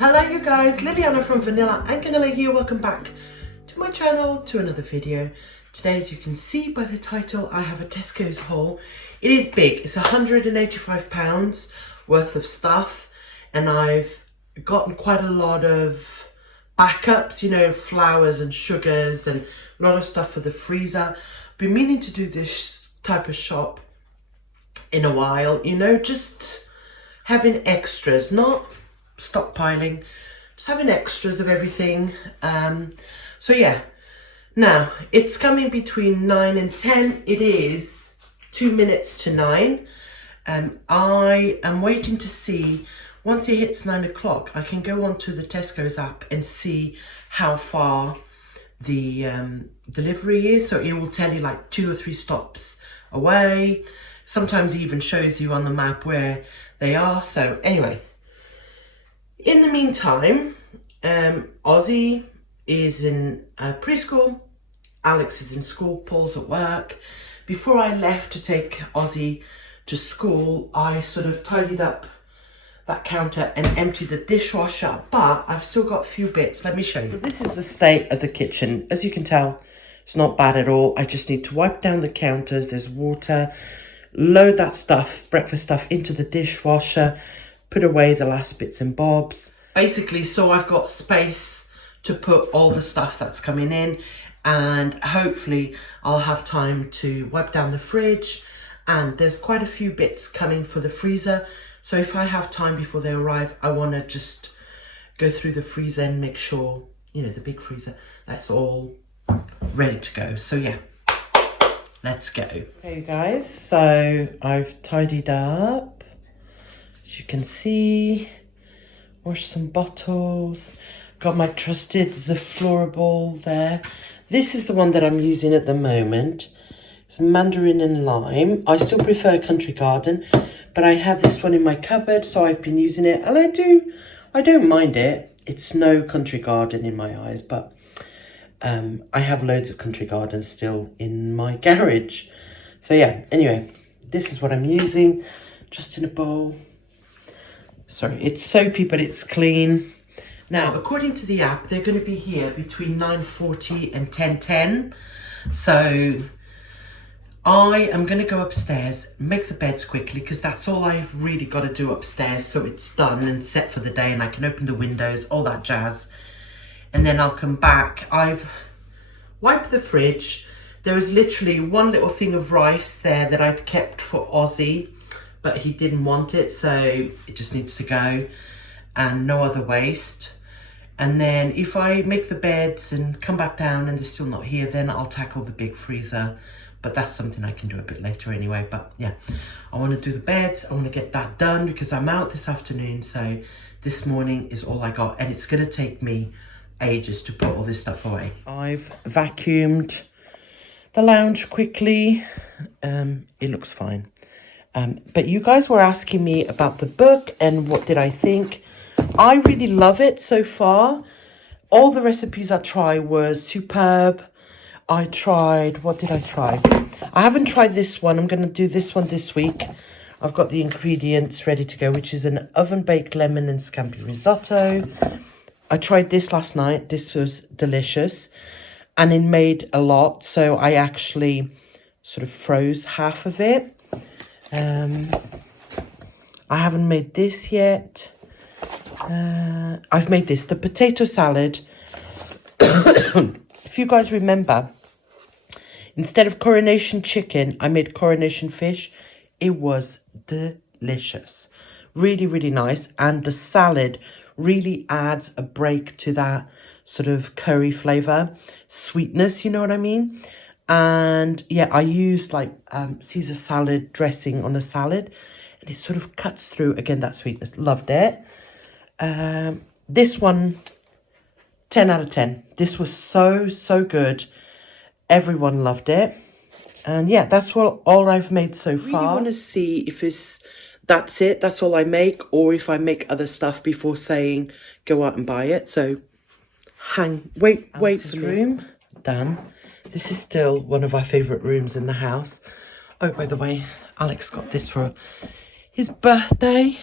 Hello you guys, Liliana from Vanilla Canela here. Welcome back to my channel, to another video. Today, as you can see by the title, I have a Tesco's haul. It is big, it's £185 worth of stuff, and I've gotten quite a lot of backups, you know, flours and sugars and a lot of stuff for the freezer. Been meaning to do this type of shop in a while, you know, just having extras, not stockpiling, just having extras of everything. So yeah, now it's coming between 9 and 10. It is 2 minutes to 9. I am waiting to see, once it hits 9 o'clock, I can go onto the Tesco's app and see how far the delivery is. So it will tell you like 2 or 3 stops away. Sometimes it even shows you on the map where they are. So anyway, in the meantime, Ozzy is in preschool, Alex is in school, Paul's at work. Before I left to take Ozzy to school, I sort of tidied up that counter and emptied the dishwasher, but I've still got a few bits. Let me show you. So this is the state of the kitchen. As you can tell, it's not bad at all. I just need to wipe down the counters. There's water. Load that stuff, breakfast stuff, into the dishwasher. Put away the last bits and bobs. Basically, so I've got space to put all the stuff that's coming in, and hopefully I'll have time to wipe down the fridge. And there's quite a few bits coming for the freezer. So if I have time before they arrive, I want to just go through the freezer and make sure, you know, the big freezer, that's all ready to go. So yeah, let's go. Okay guys, so I've tidied up. As you can see, washed some bottles. Got my trusted Zaflora there. This is the one that I'm using at the moment. It's mandarin and lime. I still prefer Country Garden, but I have this one in my cupboard, so I've been using it, and I don't mind it. It's no Country Garden in my eyes, but I have loads of Country Gardens still in my garage. So yeah, anyway, this is what I'm using, just in a bowl. Sorry, it's soapy, but it's clean. Now, according to the app, they're going to be here between 9:40 and 10:10. So I am going to go upstairs, make the beds quickly, because that's all I've really got to do upstairs. So it's done and set for the day, and I can open the windows, all that jazz. And then I'll come back. I've wiped the fridge. There was literally one little thing of rice there that I'd kept for Ozzy, but he didn't want it, so it just needs to go, and no other waste. And then if I make the beds and come back down and they're still not here, then I'll tackle the big freezer. But that's something I can do a bit later anyway. But yeah, I want to do the beds. I want to get that done because I'm out this afternoon. So this morning is all I got. And it's going to take me ages to put all this stuff away. I've vacuumed the lounge quickly. It looks fine. But you guys were asking me about the book and what did I think. I really love it so far. All the recipes I tried were superb. I tried, what did I try? I haven't tried this one. I'm going to do this one this week. I've got the ingredients ready to go, which is an oven-baked lemon and scampi risotto. I tried this last night. This was delicious. And it made a lot, so I actually sort of froze half of it. I haven't made this yet. I've made this, the potato salad. If you guys remember, instead of coronation chicken, I made coronation fish. It was delicious. Really, really nice. And the salad really adds a break to that sort of curry flavour. Sweetness, you know what I mean? And yeah, I used like Caesar salad dressing on the salad. And it sort of cuts through, again, that sweetness. Loved it. This one, 10 out of 10. This was so good. Everyone loved it. And yeah, that's all I've made so far. I really want to see if that's it. That's all I make. Or if I make other stuff before saying go out and buy it. So wait for the room. Done. This is still one of our favourite rooms in the house. Oh, by the way, Alex got this for his birthday.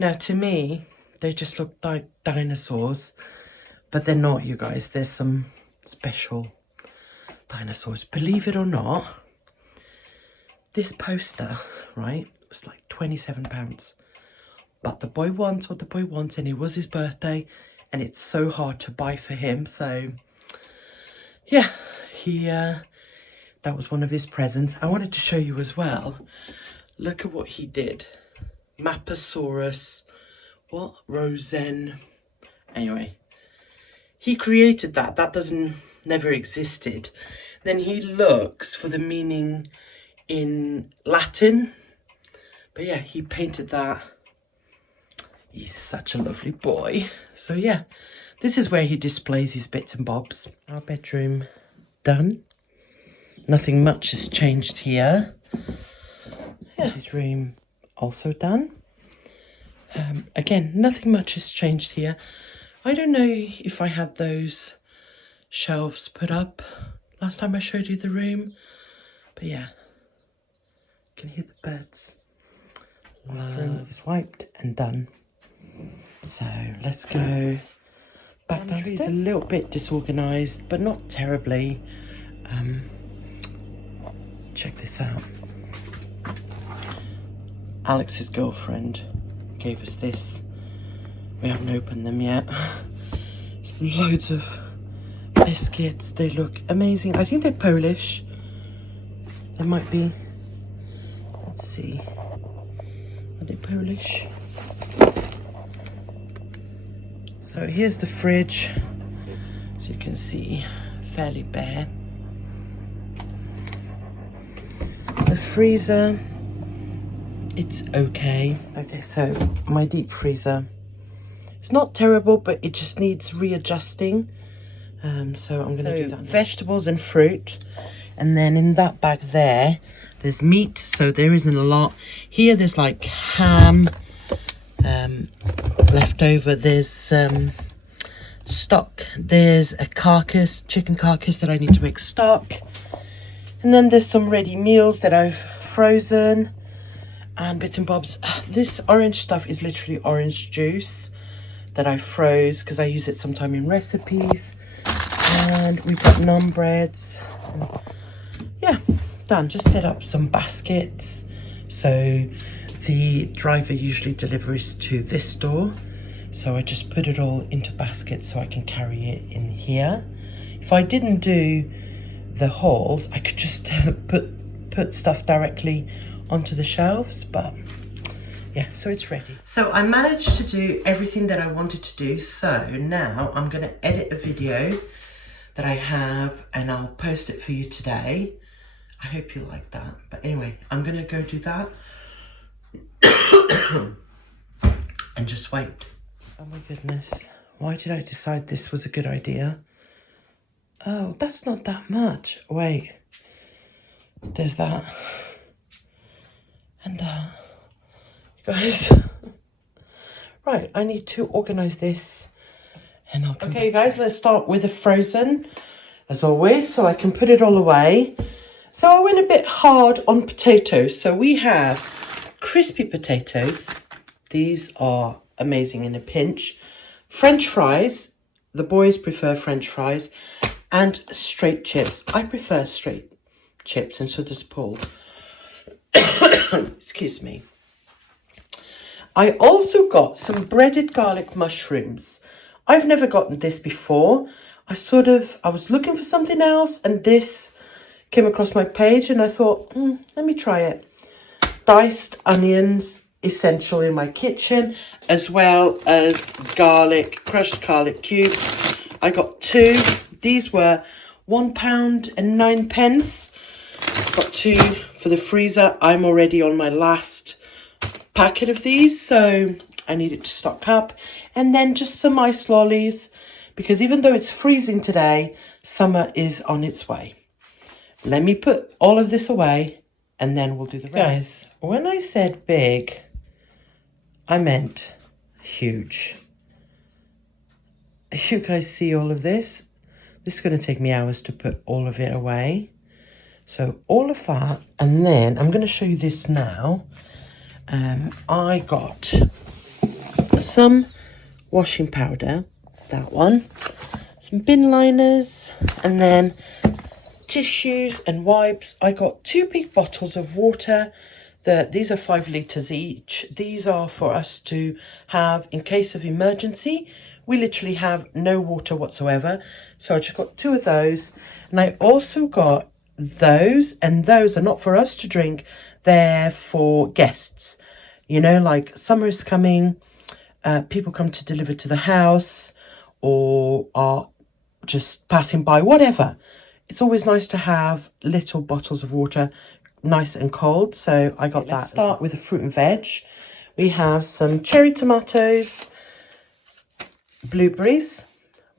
Now, to me, They just look like dinosaurs. But they're not, you guys. There's some special dinosaurs. Believe it or not, this poster, right, was like £27. But the boy wants what the boy wants, and it was his birthday, and it's so hard to buy for him. So, yeah, that was one of his presents. I wanted to show you as well. Look at what he did. Maposaurus, what? Rosen. Anyway, he created that. That never existed. Then he looks for the meaning in Latin. But yeah, he painted that. He's such a lovely boy. So yeah, this is where he displays his bits and bobs. Our bedroom done. Nothing much has changed here. Yeah. His room also done. Again, nothing much has changed here. I don't know if I had those shelves put up last time I showed you the room. But yeah, you can hear the birds. Bathroom is wiped and done. So let's go back downstairs. It's a little bit disorganised, but not terribly. Check this out. Alex's girlfriend gave us this. We haven't opened them yet. It's loads of biscuits. They look amazing. I think they're Polish. They might be. Let's see. Are they Polish? So here's the fridge. As you can see, fairly bare. The freezer, it's okay. Okay, so my deep freezer, it's not terrible, but it just needs readjusting. So I'm gonna do that. Vegetables and fruit. And then in that bag there's meat, so there isn't a lot. Here there's like ham left over. There's stock. There's a chicken carcass that I need to make stock. And then there's some ready meals that I've frozen and bits and bobs. This orange stuff is literally orange juice that I froze because I use it sometime in recipes. And we've got naan breads. Yeah, done. Just set up some baskets. So the driver usually delivers to this store. So I just put it all into baskets so I can carry it in here. If I didn't do the hauls, I could just put stuff directly onto the shelves, but yeah, so it's ready. So I managed to do everything that I wanted to do. So now I'm going to edit a video that I have and I'll post it for you today. I hope you like that. But anyway, I'm going to go do that and just wait. Oh my goodness. Why did I decide this was a good idea? Oh, that's not that much. Wait. There's that. And that. You guys. Right, I need to organise this. And I'll come back. Okay, guys, let's start with the frozen. As always, so I can put it all away. So I went a bit hard on potatoes. So we have crispy potatoes. These are amazing in a pinch. French fries. The boys prefer French fries. And straight chips. I prefer straight chips, and so does Paul. Excuse me. I also got some breaded garlic mushrooms. I've never gotten this before. I was looking for something else, and this came across my page, and I thought, let me try it. Diced onions, essential in my kitchen, as well as crushed garlic cubes. I got 2. These were £1.09. Got 2 for the freezer. I'm already on my last packet of these, so I needed to stock up. And then just some ice lollies, because even though it's freezing today, summer is on its way. Let me put all of this away and then we'll do the rest. Guys, when I said big, I meant huge. You guys see all of this? This is going to take me hours to put all of it away. So all of that, and then I'm going to show you this now. I got some washing powder, that one, some bin liners, and then tissues and wipes. I got 2 big bottles of water. These are 5 litres each. These are for us to have in case of emergency. We literally have no water whatsoever. So I just got 2 of those. And I also got those, and those are not for us to drink. They're for guests. You know, like summer is coming, people come to deliver to the house or are just passing by, whatever. It's always nice to have little bottles of water, nice and cold. So I got that. Let's start with the fruit and veg. We have some cherry tomatoes, blueberries,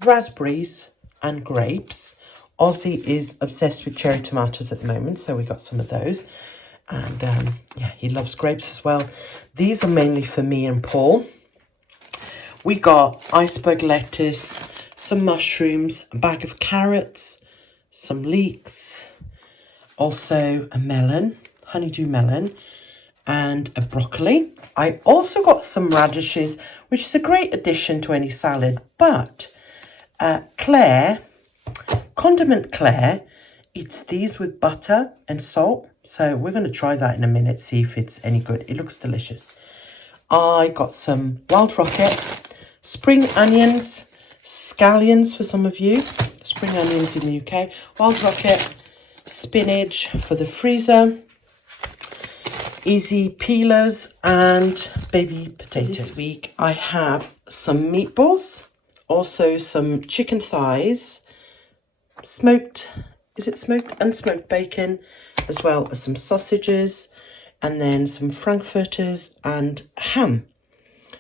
raspberries and grapes. Ozzy is obsessed with cherry tomatoes at the moment, so we got some of those. And yeah, he loves grapes as well. These are mainly for me and Paul. We got iceberg lettuce, some mushrooms, a bag of carrots, some leeks, also a melon, honeydew melon, and a broccoli. I also got some radishes, which is a great addition to any salad, but Claire, Condiment Claire, eats these with butter and salt. So we're going to try that in a minute, see if it's any good. It looks delicious. I got some wild rocket, spring onions, scallions for some of you, spring onions in the UK, wild rocket, spinach for the freezer, easy peelers and baby potatoes. This week I have some meatballs, also some chicken thighs, smoked, is it smoked? Unsmoked bacon, as well as some sausages, and then some frankfurters and ham.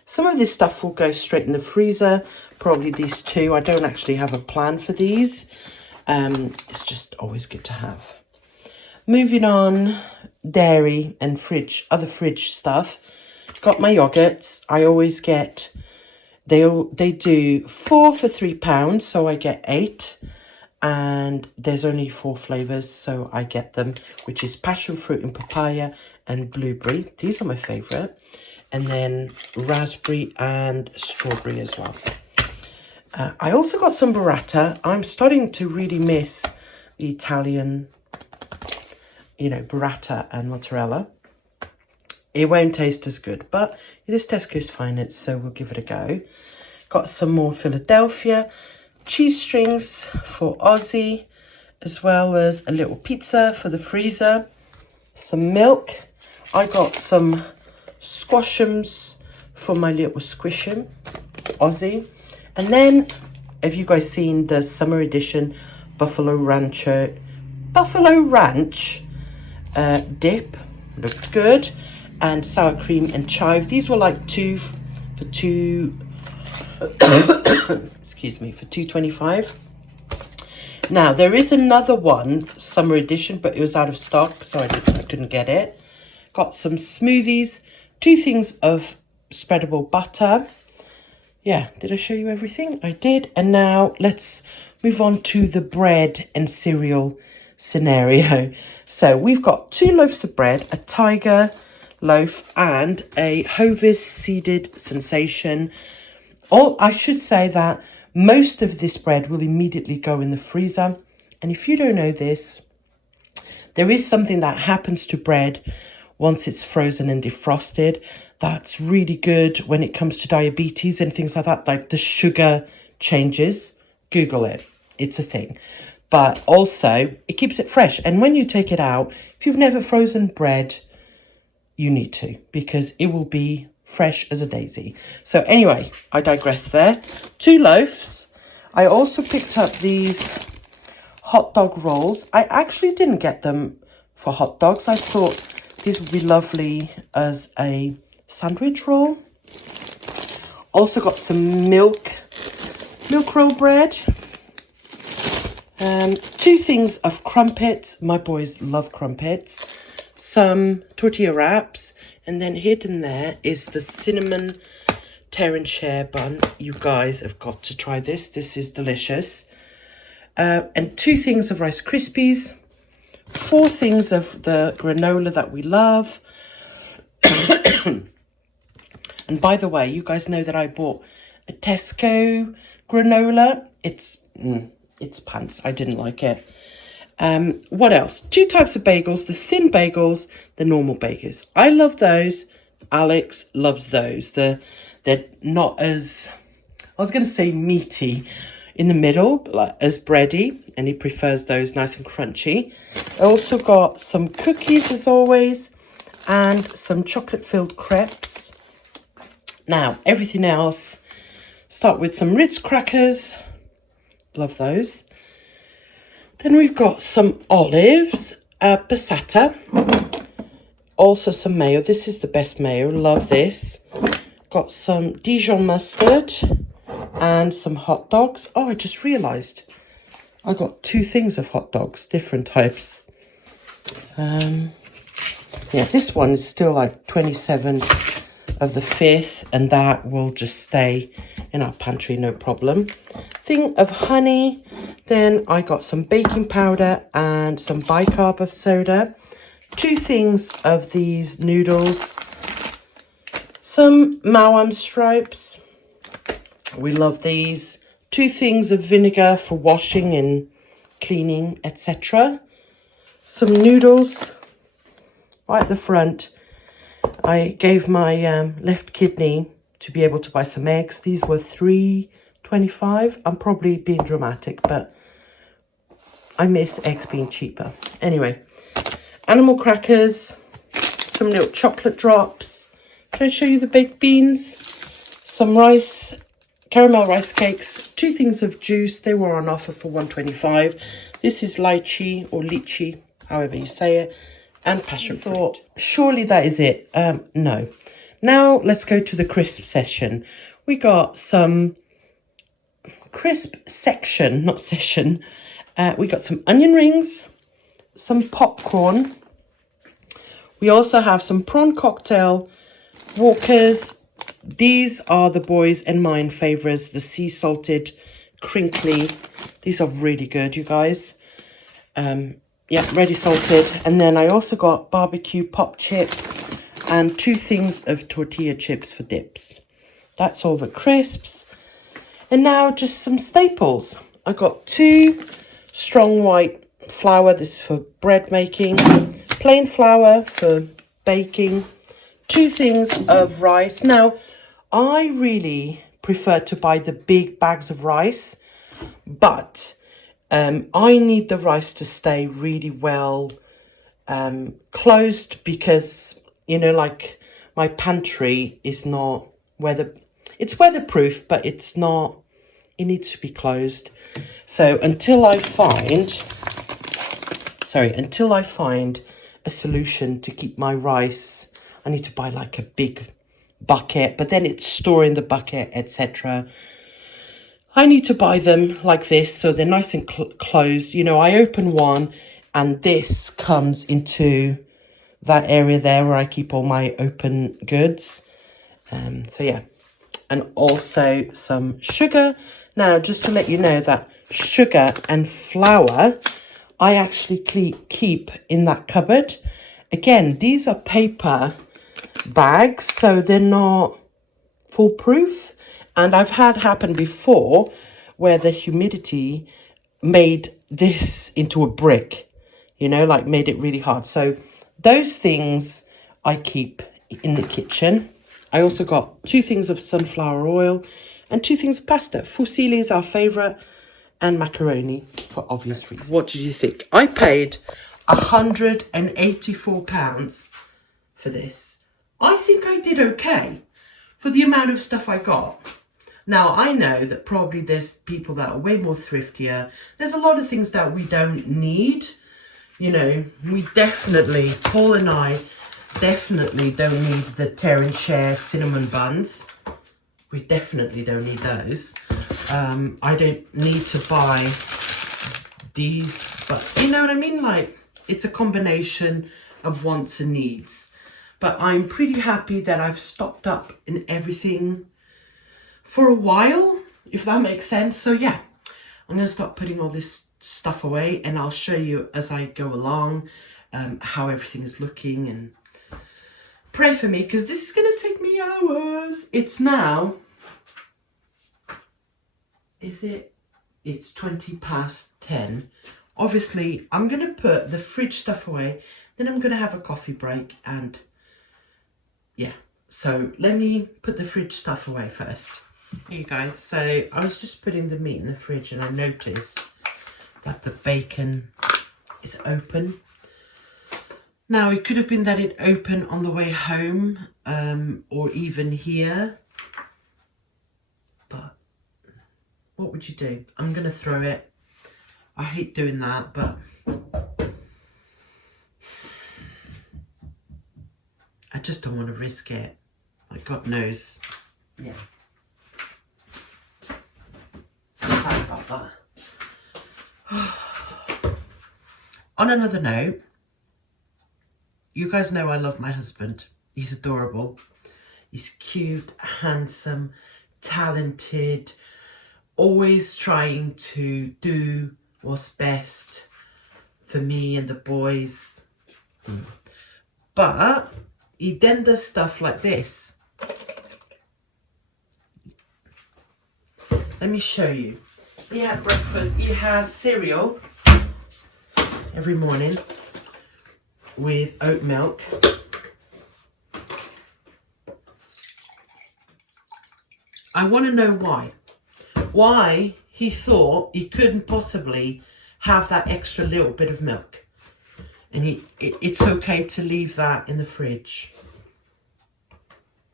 Some of this stuff will go straight in the freezer, probably these 2. I don't actually have a plan for these. It's just always good to have. Moving on, dairy and other fridge stuff. Got my yogurts. I always get, they do 4 for £3, so I get 8. And there's only 4 flavours, so I get them, which is passion fruit and papaya and blueberry. These are my favourite. And then raspberry and strawberry as well. I also got some burrata. I'm starting to really miss the Italian, you know, burrata and mozzarella. It won't taste as good, but it is Tesco's finest, so we'll give it a go. Got some more Philadelphia cheese strings for Ozzy, as well as a little pizza for the freezer, some milk. I got some squashums for my little squishum, Ozzy. And then, have you guys seen the summer edition Buffalo Ranch dip? Looks good. And sour cream and chive. These were like 2 for 2 excuse me, for $2.25. Now there is another one, summer edition, but it was out of stock, so I couldn't get it. Got some smoothies, 2 things of spreadable butter. Yeah, did I show you everything? I did. And now let's move on to the bread and cereal scenario. So we've got 2 loaves of bread, a Tiger loaf and a Hovis seeded sensation. I should say that most of this bread will immediately go in the freezer. And if you don't know this, there is something that happens to bread once it's frozen and defrosted that's really good when it comes to diabetes and things like that, like the sugar changes. Google it. It's a thing. But also, it keeps it fresh. And when you take it out, if you've never frozen bread, you need to, because it will be fresh as a daisy. So anyway, I digress there. 2 loaves. I also picked up these hot dog rolls. I actually didn't get them for hot dogs. I thought these would be lovely as a sandwich roll. Also got some milk roll bread. 2 things of crumpets. My boys love crumpets. Some tortilla wraps. And then hidden there is the cinnamon tear and share bun. You guys have got to try this. This is delicious. And 2 things of Rice Krispies. 4 things of the granola that we love. And by the way, you guys know that I bought a Tesco granola. It's pants. I didn't like it. What else? 2 types of bagels, the thin bagels, the normal bagels. I love those. Alex loves those. They're not as, I was going to say meaty in the middle, but like as bready, and he prefers those nice and crunchy. I also got some cookies as always, and some chocolate filled crepes. Now, everything else, start with some Ritz crackers. Love those. Then we've got some olives, passata, also some mayo. This is the best mayo, love this. Got some Dijon mustard and some hot dogs. Oh, I just realised I got 2 things of hot dogs, different types. Yeah, this one is still like 27 of the 5th, and that will just stay in our pantry, no problem. Thing of honey. Then I got some baking powder and some bicarb of soda. 2 things of these noodles. Some Mawam stripes. We love these. 2 things of vinegar for washing and cleaning, etc. Some noodles. Right at the front, I gave my left kidney to be able to buy some eggs. These were $3.25. I'm probably being dramatic, but I miss eggs being cheaper. Anyway, animal crackers, some little chocolate drops. Can I show you the baked beans? Some rice, caramel rice cakes, 2 things of juice. They were on offer for $1.25. This is lychee or lychee, however you say it, and passion fruit. Surely that is it. No. Now let's go to the crisp session. We got some crisp section, not session. We got some onion rings, some popcorn. We also have some prawn cocktail, Walkers. These are the boys and mine favourites, the sea salted, crinkly. These are really good, you guys. Yeah, ready salted. And then I also got barbecue pop chips and 2 things of tortilla chips for dips. That's all the crisps. And now just some staples. I got 2 strong white flour. This is for bread making. Plain flour for baking. 2 things of rice. Now, I really prefer to buy the big bags of rice, but I need the rice to stay really well closed because, you know, like my pantry is not it's weatherproof, but it's not, it needs to be closed. So until I find a solution to keep my rice, I need to buy like a big bucket, but then it's storing the bucket, etc. I need to buy them like this so they're nice and closed. You know, I open one and this comes into that area there where I keep all my open goods. So yeah, and also some sugar. Now, just to let you know that sugar and flour, I actually keep in that cupboard. Again, these are paper bags, so they're not foolproof. And I've had happen before where the humidity made this into a brick, you know, like made it really hard. So those things I keep in the kitchen. I also got 2 things of sunflower oil and 2 things of pasta. Fusilli is our favourite, and macaroni for obvious reasons. What did you think? I paid £184 for this. I think I did okay for the amount of stuff I got. Now, I know that probably there's people that are way more thriftier. There's a lot of things that we don't need. You know, we definitely, Paul and I definitely don't need the tear and share cinnamon buns. We definitely don't need those. I don't need to buy these, but you know what I mean? Like, it's a combination of wants and needs. But I'm pretty happy that I've stocked up in everything for a while, if that makes sense. So yeah, I'm going to start putting all this stuff away, and I'll show you as I go along how everything is looking, and pray for me because this is going to take me hours. It's now is it? It's 10:20. Obviously, I'm going to put the fridge stuff away. Then I'm going to have a coffee break and yeah. So let me put the fridge stuff away first. Here you guys, so I was just putting the meat in the fridge and I noticed that the bacon is open. Now, it could have been that it opened on the way home or even here. But what would you do? I'm going to throw it. I hate doing that, but I just don't want to risk it. Like, God knows. Yeah. Sorry about that. On another note, you guys know I love my husband. He's adorable. He's cute, handsome, talented, always trying to do what's best for me and the boys. But he then does stuff like this. Let me show you. He had breakfast. He has cereal every morning with oat milk. I want to know why. Why he thought he couldn't possibly have that extra little bit of milk. And it's okay to leave that in the fridge.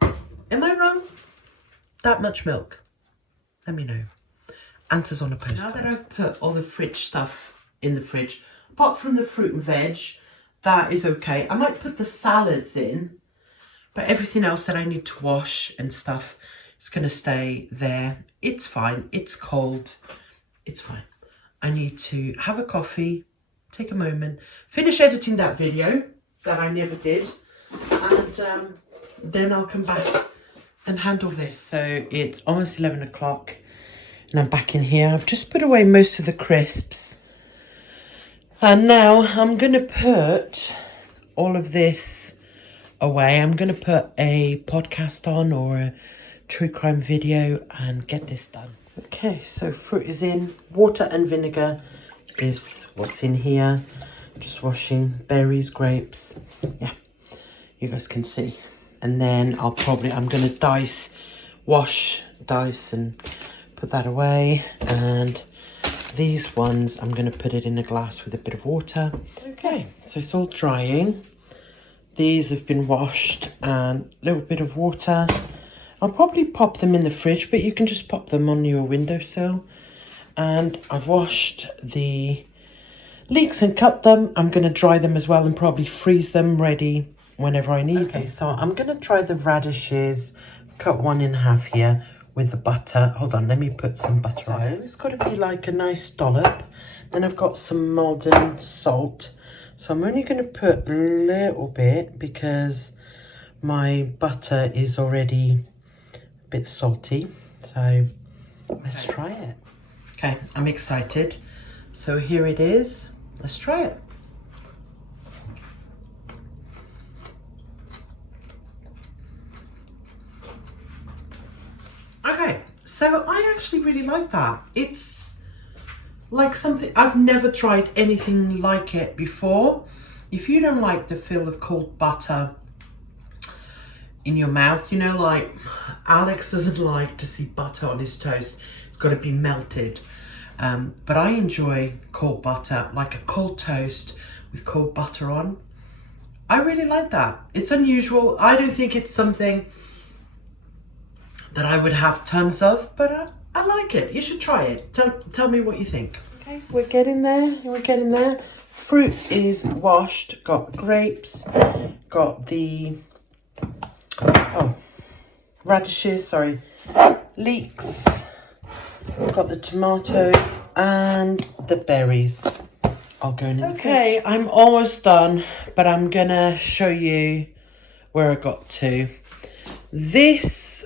Am I wrong? That much milk? Let me know. Answers on a postcard. Now that I've put all the fridge stuff in the fridge, apart from the fruit and veg, that is okay. I might put the salads in, but everything else that I need to wash and stuff is going to stay there. It's fine. It's cold. It's fine. I need to have a coffee, take a moment, finish editing that video that I never did, and then I'll come back and handle this. So it's almost 11 o'clock and I'm back in here. I've just put away most of the crisps. And now I'm going to put all of this away. I'm going to put a podcast on or a true crime video and get this done. Okay, so fruit is in. Water and vinegar is what's in here. Just washing berries, grapes. Yeah, you guys can see. And then I'm going to dice and put that away. And these ones, I'm going to put it in a glass with a bit of water. Okay, so it's all drying. These have been washed and a little bit of water. I'll probably pop them in the fridge, but you can just pop them on your windowsill. And I've washed the leeks and cut them. I'm going to dry them as well and probably freeze them ready whenever I need. Okay, so I'm going to try the radishes. Cut one in half here with the butter. Hold on, let me put some butter on it. It's got to be like a nice dollop. Then I've got some Maldon salt. So I'm only going to put a little bit because my butter is already a bit salty. So let's try it. Okay, I'm excited. So here it is. Let's try it. Okay, so I actually really like that. It's like something, I've never tried anything like it before. If you don't like the feel of cold butter in your mouth, you know, like Alex doesn't like to see butter on his toast. It's got to be melted. But I enjoy cold butter, like a cold toast with cold butter on. I really like that. It's unusual. I don't think it's something that I would have tons of, but I like it. You should try it. Tell me what you think. Okay, we're getting there. We're getting there. Fruit is washed. Got grapes. Got the radishes. Sorry, leeks. Got the tomatoes and the berries. I'll go in. Okay, I'm almost done, but I'm gonna show you where I got to. This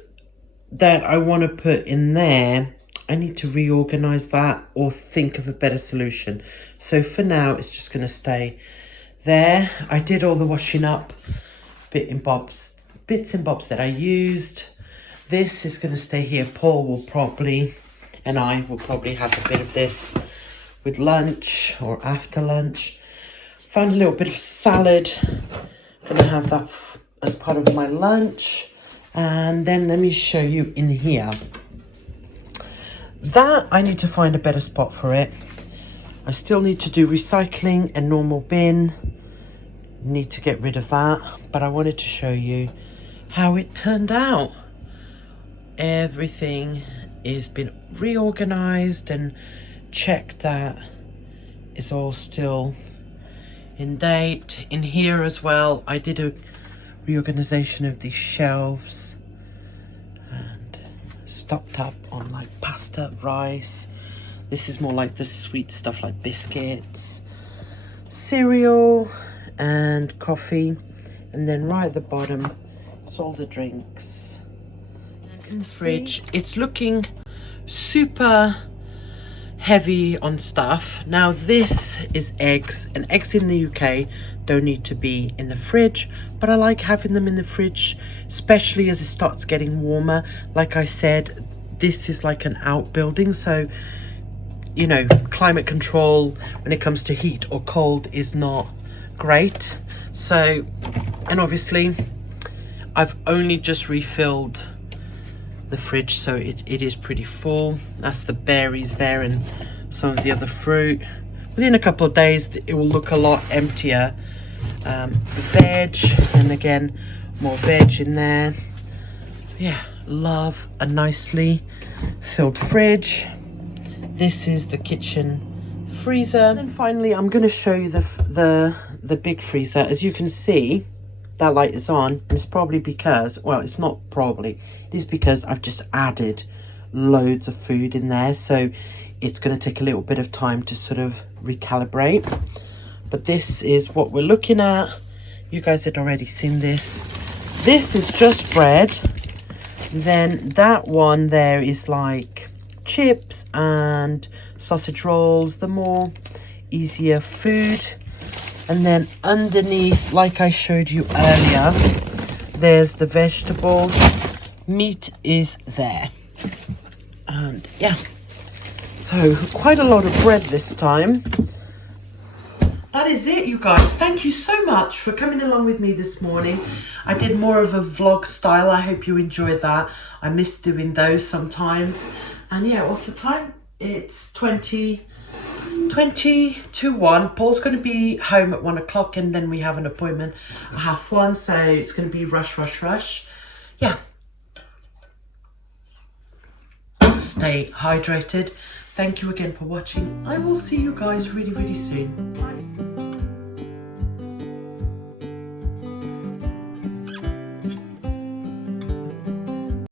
that I want to put in there, I need to reorganize that or think of a better solution. So for now, it's just going to stay there. I did all the washing up, bits and bobs that I used. This is going to stay here. Paul will probably and I will probably have a bit of this with lunch or after lunch. Found a little bit of salad. Gonna have that as part of my lunch. And then let me show you in here. That I need to find a better spot for it. I still need to do recycling and normal bin. Need to get rid of that. But I wanted to show you how it turned out. Everything is been reorganized and checked that it's all still in date. In here as well, I did a reorganization of these shelves and stocked up on like pasta, rice. This is more like the sweet stuff like biscuits, cereal and coffee. And then right at the bottom, it's all the drinks. In the fridge, it's looking super heavy on stuff. Now this is eggs, and eggs in the UK don't need to be in the fridge, but I like having them in the fridge, especially as it starts getting warmer. Like I said, this is like an outbuilding, so you know, climate control when it comes to heat or cold is not great. So, and obviously I've only just refilled the fridge, so it is pretty full. That's the berries there and some of the other fruit. Within a couple of days it will look a lot emptier. The veg, and again more veg in there. Yeah, love a nicely filled fridge. This is the kitchen freezer, and finally I'm going to show you the big freezer. As you can see, that light is on, and it's probably because, well, it's not probably, it is because I've just added loads of food in there, so it's going to take a little bit of time to sort of recalibrate. But this is what we're looking at. You guys had already seen this. This is just bread. Then that one there is like chips and sausage rolls, the more easier food. And then underneath, like I showed you earlier, there's the vegetables. Meat is there. And yeah, so quite a lot of bread this time. That is it, you guys. Thank you so much for coming along with me this morning. I did more of a vlog style. I hope you enjoyed that. I miss doing those sometimes. And yeah, what's the time? It's 20 to 1. Paul's going to be home at 1 o'clock, and then we have an appointment at 1:30, so it's going to be rush. Yeah. Stay hydrated. Thank you again for watching. I will see you guys really soon. Bye.